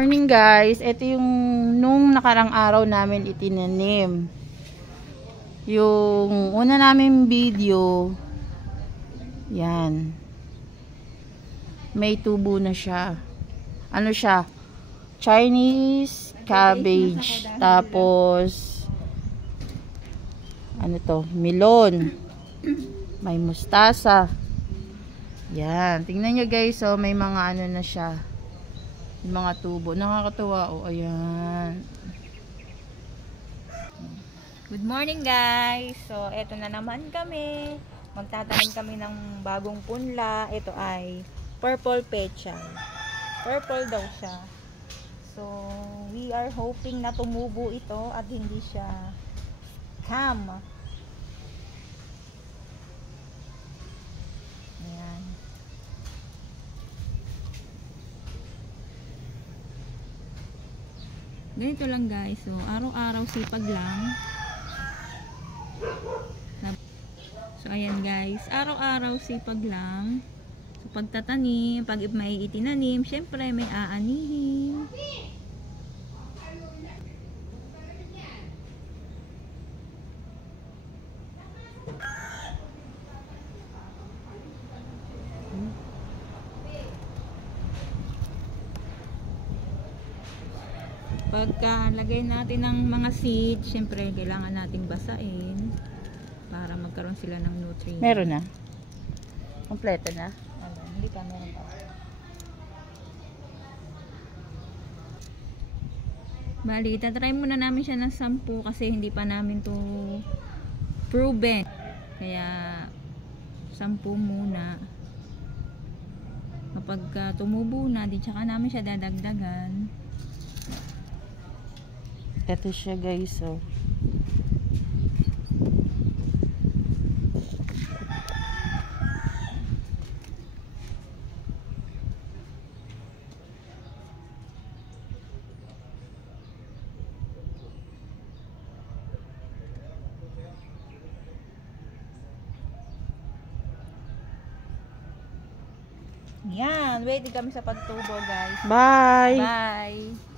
Morning guys, ito yung nung nakarang araw namin itinanim. Yung una namin video, yan. May tubo na siya. Ano siya? Chinese cabbage. Tapos, ano to? Melon. May mustasa. Yan. Tingnan nyo guys, oh, may mga ano na siya. Yung mga tubo. Nakakatuwa. Oh, ayan. Good morning guys. So, eto na naman kami. Magtatanim kami ng bagong punla. Ito ay purple pecha. Purple daw siya. So, we are hoping na tumubo ito at hindi siya scam. Ayan. Ganito lang guys. So, araw-araw sipag lang. So, ayan guys. Araw-araw sipag lang. So, pagtatanim, pag may itinanim, syempre may aanihin. Pagka lagay natin ng mga seed, syempre kailangan nating basain para magkaroon sila ng nutrients. Meron na. Kompleto na. Hindi pa, meron pa. Bali, tatry muna namin siya ng 10 kasi hindi pa namin to proven. Kaya 10 muna. Kapag tumubo na, di tsaka namin siya dadagdagan. Ito siya guys, oh. Yan, waiting kami sa pagtubo guys. Bye! Bye!